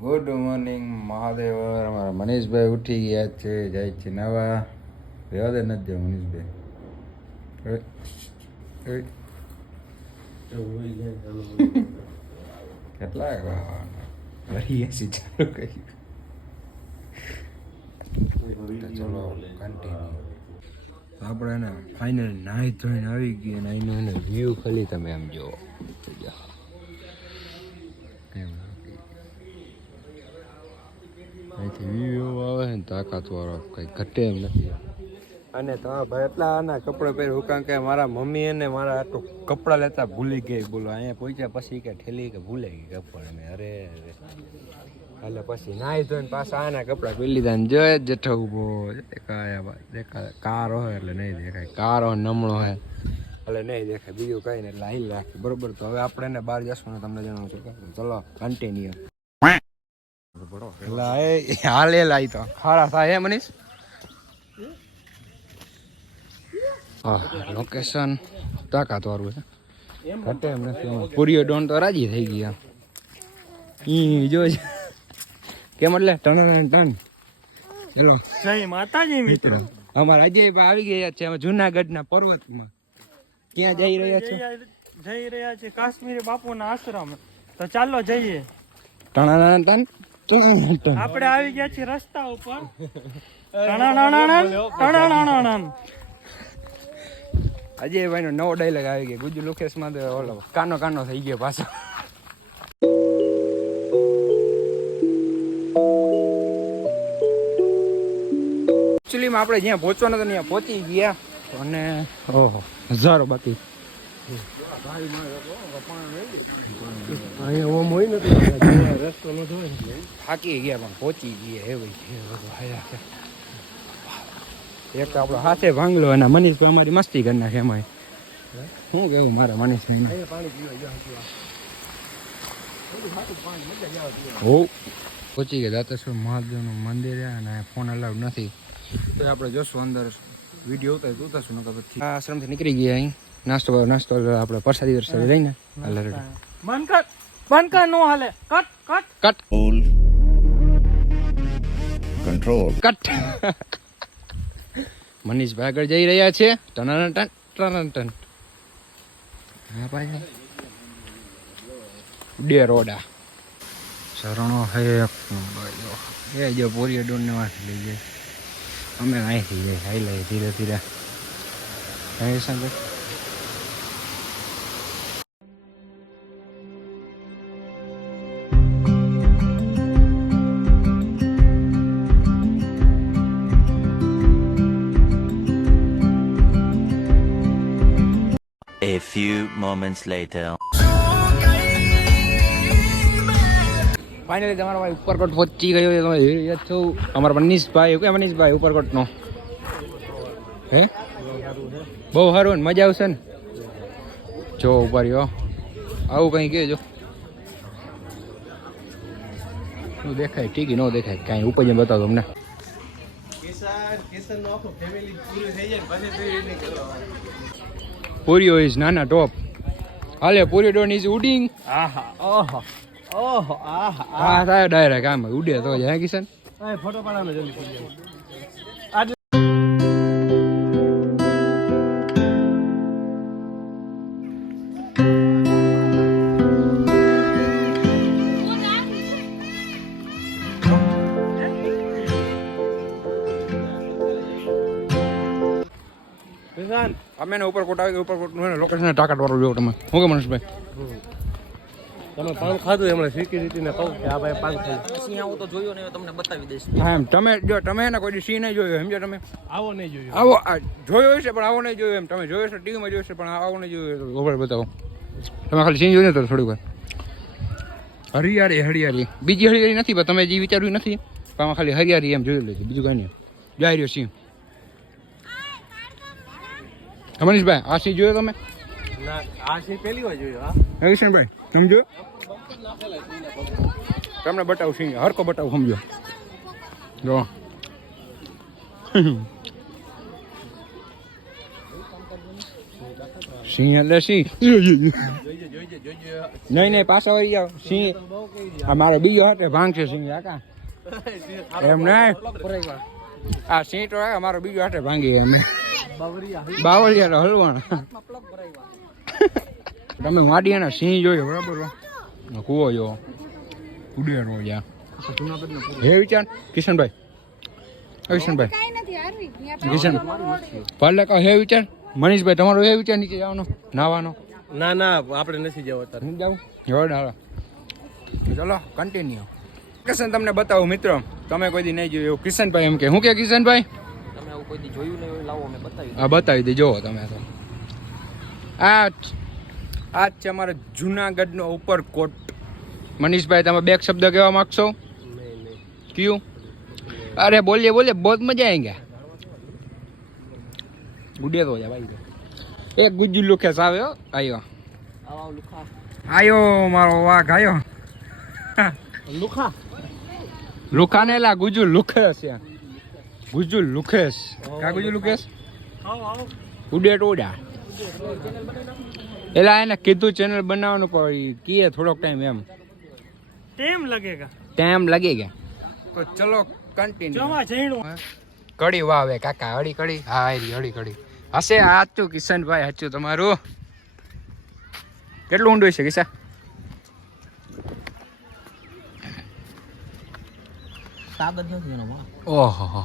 Good morning Mahadev. અમારા મનીષભાઈ ઉઠી ગયા છે, જાય છે નવા. રહેવા દે નથી જાય મનીષભાઈ. કેટલા વળી એસી ચાલુ કરી. ચલો કન્ટિન્યુ. આપણે એને ફાઇનલ નાહી ધોઈને આવી ગઈ અને એનો વ્યૂ ખાલી તમે આમ જુઓ. અહીંથી વ્યૂ આવે ને તાકાતવાળો કંઈ ઘટે એમ નથી. અને તમારા ભાઈ એટલા આના કપડાં પહેર્યું કારણ કે મારા મમ્મી અને મારા આટલું કપડાં લેતા ભૂલી ગઈ. બોલો અહીંયા પહોંચ્યા પછી કે ઠેલી કે ભૂલાઈ ગઈ કપડાં. અમે અરે એટલે પછી નાહી ધોઈને પાછા આના કપડાં પહેરી લીધા ને જોયે જ જેઠો ઊભો દેખાય. કારો હોય એટલે નહીં દેખાય, કારો નમણો હોય એટલે નહીં દેખાય, બીજું કંઈ નહીં. એટલે હાલ રાખી બરોબર. તો હવે આપણે એને બહાર જશું ને તમને જણાવું છું. ચલો કન્ટિન્યુ. એટલે હાલે લાઈ તો ખાડા થાય હે મનીષ. હા લોકેશન તાકાતવાળું છે, ઘટે એમ નથી. પૂરીઓ ડોન તો રાજી થઈ ગયા. ઈ જો કેમ એટલે ટન. ચલો જય માતાજી મિત્રો. અમારા અજયભાઈ આવી ગયા છે અમે જુનાગઢના પર્વતમાં. ક્યાં જઈ રહ્યા છે? જઈ રહ્યા છે કાશ્મીરી બાપુના આશ્રમ. તો ચાલો જઈએ. ટણ આપણે આવી ગયા છીએ રસ્તા ઉપર. અજયભાઈ નો નવો ડાયલોગ આવી ગયો. ગુજુ લોકેશમાં તો ઓલો કાનો થઈ ગયો પાછો. એકચ્યુઅલીમાં આપણે જ્યાં પહોંચવાના હતા ત્યાં પહોંચી ગયા અને ઓહો હજારો બાકી. અહીંયા ઓમ હોય ને રસ્તો ન જોઈ થાકી ગયા પણ પહોંચી ગયા. એવું એક આપણો હાથે ભાંગલો અને મનીષભાઈ અમારી મસ્તી કરી નાખે એમાં. શું કેવું મારા મનીષ હો પહોંચી ગયા દાતેશ્વર મહાદેવનું મંદિર અને ફોન અલાઉડ નથી. તો આપણે જોશું અંદર વિડીયો ઉતારશું નકર પછી આ આશ્રમથી નીકળી ગયા. અહીં નાસ્તો આપણે પ્રસાદી દર્શાવી લઈને હાલે બંધ કર નો હાલે. Cut control cut. મનીષભાઈ આગળ જઈ રહ્યા છે. ટન હા ભાઈ ડેરોડા શરણો હે એ જો પોરિયો ડોનને વાંચી લઈ જાય. અમે અહીંથી જઈએ હાઈ લઈએ ધીરે ધીરે. A few moments later. Finally તમારા ભાઈ ઉપરકોટ પહોંચી ગયો છે. તમે યાદ છો અમારા મનીષભાઈ ઉપરકોટનો હે બહુ સારું ને મજા આવશે ને. જો ઉપર આવું કંઈ કહેજો શું દેખાય ઠીક ન દેખાય કાંઈ ઉપર જઈને બતાવો તમને. પૂરીઓ ઇઝ નાના ટોપ. હાલે પૂરી ડોન ઇઝ ઉડિંગ. હા થાય ડાયરેક્ટ આમ ઉડે તો હે કિશન. ફોટો પાડવાનો જલ્દી. અમે ઉપરકોટ આવી ગયા. ઉપરકોટનું લોકેશન તાકાતવાળું જોવો તમે. શું કે મનીષભાઈ તમે પાન ખાધું એમણે સિક્યુરિટીને કહું કે આ ભાઈ પાન ખાધું. પછી આવો તો જોયો ને તમને બતાવી દઈશ. હા એમ તમે એને કોઈ સી નહીં જોયો સમજો તમે. આવો નહીં જોયું. આવો જોયો હશે પણ આવો નહીં જોયો એમ. તમે જોયો છે ટીવીમાં જોયો છે પણ આવો નહીં જોયો. ખબર બતાવો તમે ખાલી સીન જોયું ને તો થોડીક વાર. હરિયાળી બીજી હરિયાળી નથી પણ તમે જે વિચાર્યું નથી પણ આમાં ખાલી હરિયાળી એમ જોઈ લેજો બીજું કાંઈ નહીં. જાય રહ્યો સિંહ. મનીષભાઈ આ સિંહ જોયો તમે? ના આ સિંહ પહેલી વાર જોયો. હા કિશનભાઈ તમે જોયો? તમને બતાવું સિંહ હરકો બતાવું સમજો. જો સિંહ એટલે સિંહ નહીં પાછા વળી જાવ સિંહ આ મારો બીજો હાથે ભાંગ છે સિંહ કાકા એમ નહીં આ સિંહ તો અમારો બીજો હાથે ભાંગી એમ બાવળિયા હલવાણ તમે વાડિયાના સિંહ જોયો બરાબર કૂવો જો ઉડેરો જા હે વિચાર કિશનભાઈ કિશન ભલે કહો હે વિચાર મનીષભાઈ તમારો હે વિચાર નીચે જવાનો નાવાનો ના ના આપણે નથી જવું અત્યારે હું જાઉં જોડ હાલો ચલો કન્ટિન્યુ કિશન તમને બતાવું મિત્રો તમે કોઈ દી નહીં જોયું એવું કિશનભાઈ એમ કે હું કે કિશનભાઈ તમે આવું કોઈ દી જોયું નહીં હોય લાવો અમે બતાવી હા બતાવી દે જોવો તમે તો આ છે અમારા જુનાગઢનો ઉપરકોટ મનીષભાઈ તમે બે શબ્દ કહેવા માંગશો ક્યું અરે બોલીએ બહુ મજા આવી ગયા ગુડે તો જા ભાઈ એક ગુજ્જુ લુખેસ આવ્યો આયો મારો વાઘ આયો લુખા ને લા ગુજુ લુખેસ ગુજુ લુખેસ કા ગુજુ લુખેસ ઉડે ટોડા એલા એને કીધું ચેનલ બનાવવાનું પણ કીએ થોડોક ટાઈમ એમ ટાઈમ લગેગા તો ચલો કન્ટિન્યુ કડી વાવે કાકા હળી કડી હા હળી કડી હશે સાચું કિશનભાઈ સાચું તમારું કેટલું ઊંડું છે કિશા કાગજ નથી એનો ઓહો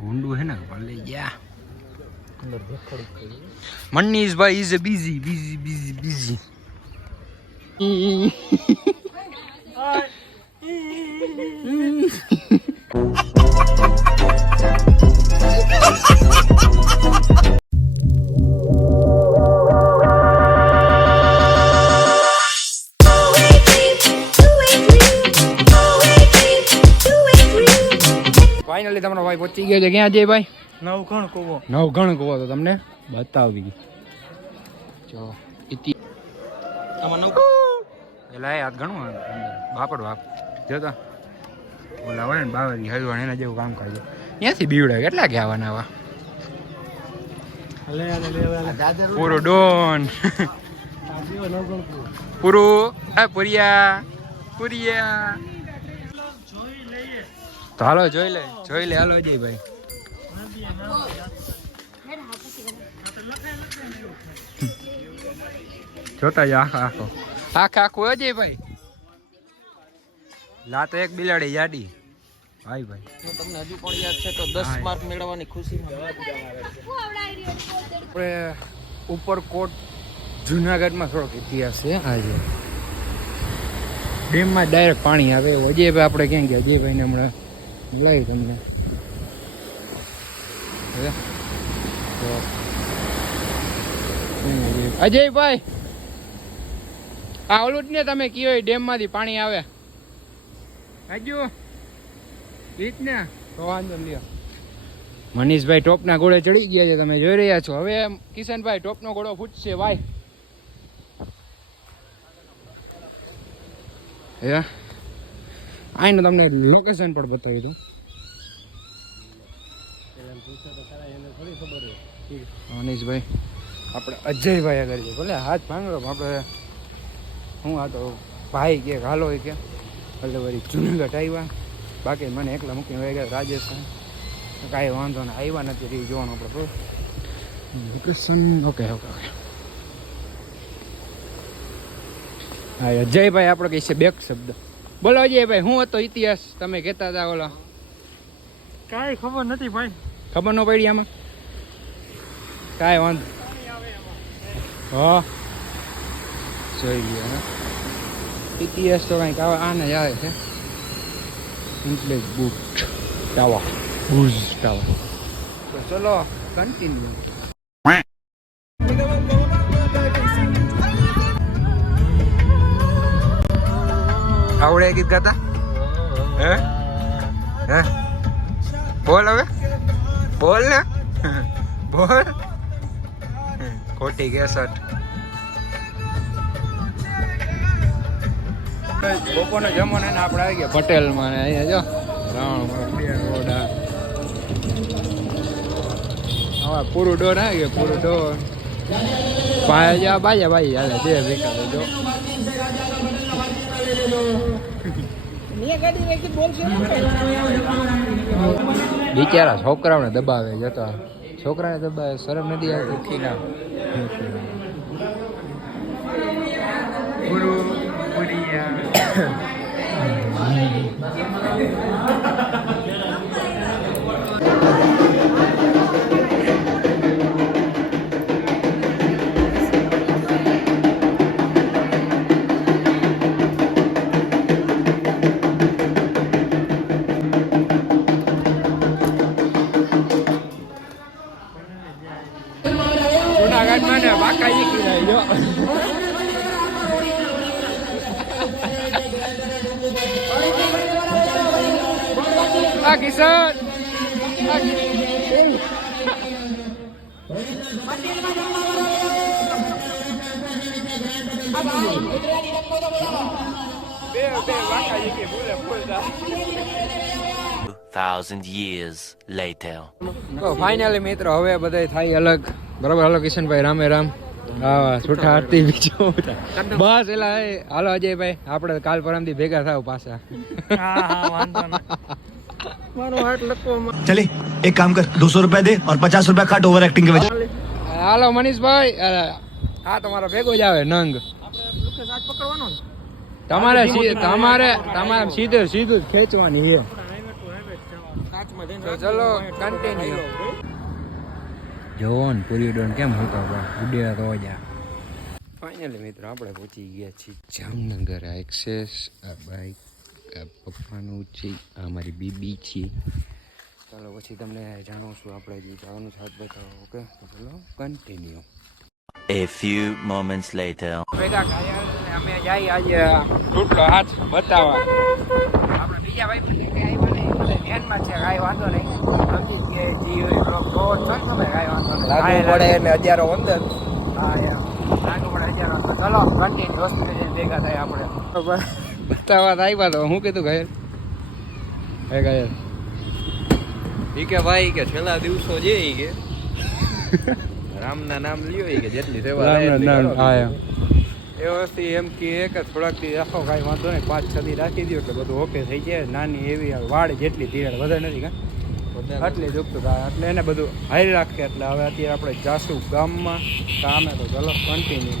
ઊંડું હે ને ભલે ગયા મનીષભાઈ ઇઝ બિઝી ફાઇનલી તમારો ભાઈ પહોંચી ગયો છે ક્યાં જઈ ભાઈ નવઘણ કૂવો તો તમને બતાવી જો ઇતિ એલા યાદ ઘણું બાપડ બાપ જોતા ઓલા હોય ને બાવરી હલવાણ એના જેવું કામ કરજો ત્યાંથી બીવડા કેટલા ગયા આવા પૂરું ડોન પૂરું પુરિયા તો હાલો જોઈ લે હાલો જય ભાઈ જોતા જા આખો અજય ભાઈ લા તો એક બિલાડી જાડી ભાઈ તમને હજુ પણ યાદ છે તો 10 માર્ક મેળવવાની ખુશીમાં આપણે ઉપરકોટ જુનાગઢમાં થોડોક ઇતિહાસ છે આજે ડેમમાં ડાયરેક્ટ પાણી આવે અજયભાઈ આપણે ક્યાં ગયા અજયભાઈને હમણાં મળાવી તમને અજયભાઈ આ ઓલું જ ને તમે કયો ડેમમાંથી પાણી આવે હજુ ઈજ ને તો વાંધો લ્યો મનીષભાઈ ટોપના ઘોડે ચડી ગયા છે તમે જોઈ રહ્યા છો હવે કિશનભાઈ ટોપનો ઘોડો ફૂટશે ભાઈ હે આઈને તમને લોકેશન પણ બતાવી દઉં મનીષભાઈ આપણે અજયભાઈ આગળ છે ભલે હાથ ભાંગો આપણે હું આ તો ભાઈ કે હાલો કે એટલે વળી જુનાગઢ આવ્યા બાકી મને એકલા મૂકીને વહી ગયા રાજસ્થાન કાંઈ વાંધો ને આવ્યા નથી એ જોવાનું આપણે લોકેશન ઓકે હા અજયભાઈ આપણે કહે છે બે શબ્દ બોલો અજયભાઈ શું હતો ઇતિહાસ તમે કહેતા હતા ઓલો કાંઈ ખબર નથી ભાઈ ખબર ન પડી આમાં કાંઈ વાંધો હા જોઈ લ્યો ઇતિહાસ તો કંઈક આને જ આવે છે ઇન્ટલેજ બુક ટાવર ભુજ ટાવર તો ચલો કન્ટિન્યુ આવડે ગીત ગાતા હે હે બોલ હવે બોલ ને બોલ ખોટી કેસટ બપોરનો જમવાનો ને આપણે આવી ગયા પટેલમાં ને અહીંયા જો રોડા હવે પૂરું ડોર આવી ગયો પૂરું ડોર પાયા બાઈ હાલે 2 વીઘા તો જો બિચારા છોકરાઓને દબાવે જતા છોકરાને દબાવે શરમ નથી આવતી ના ગુરુ જુનાગઢમાં ને વાંકા ઈકી જાય જો આ કિશન બે વાંકા ઈકી બોલે બોલતા 1,000 years later. તો ફાઇનલી મિત્રો હવે બધા થાય અલગ બરાબર. હાલો કિશનભાઈ રામે રામ. હા છૂટા આરતી બીજો બસ એલા હાલો અજયભાઈ આપણે કાલ પરમથી ભેગા થાવ પાછા. चले एक काम कर 200 रुपया दे और 50 रुपया काट ओवर एक्टिंग के वजह। હાલો મનીષભાઈ હા તમારો ભેગો જ આવે નંગ તમારે તમારે સીધું જ ખેંચવાની છે. તો ચલો કન્ટિન્યુ જોન પૂરી ડોન કેમ હતો ઉડ્યા તો જા. ફાઇનલી મિત્રો આપણે પહોંચી ગયા છીએ જામનગર. આ એક્સેસ આ બાઈક આ પપ્પાનું છે આ મારી બીબી છે. ચાલો પછી તમને જાણું છું આપણે જે જવાનું સાથ બતાવો. ઓકે તો ચલો continue. A few moments later. ભેગા ખાયા અને અમે જઈએ આજે તૂટલો હાથ બતાવવા. આપણે બીજા ભાઈ પણ આવ્યા નહીં બધા ધ્યાનમાં છે કાંઈ વાંધો નહીં સમજી કે જીવ બ્લોક જો છો ને તમે કાંઈ વાંધો નહીં લાગુ પડે એટલે હજારો અંદર. હા યાર લાગુ પડે હજારો અંદર. ચલો કન્ટિન્યુ હોસ્પિટલ ભેગા થાય આપણે બતાવવા આવ્યા તો હું કીધું ઘેર હે ઘેર ઈ કે ભાઈ કે છેલ્લા દિવસો જે ઈ કે રામના નામ લ્યો ઈ કે જેટલી સેવા રામના નામ હા એ વસ્તુ એમ કે એક થોડાક દી રાખો કાંઈ વાંધો નહીં 5-6 દી રાખી દો એટલે બધું ઓકે થઈ જાય. નાની એવી વાડ જેટલી તિરાડ વધારે નથી કાં આટલી દુખતું થાય એટલે એને બધું હારી રાખે. એટલે હવે અત્યારે આપણે જાશું ગામમાં કામે તો ચલો કન્ટિન્યુ.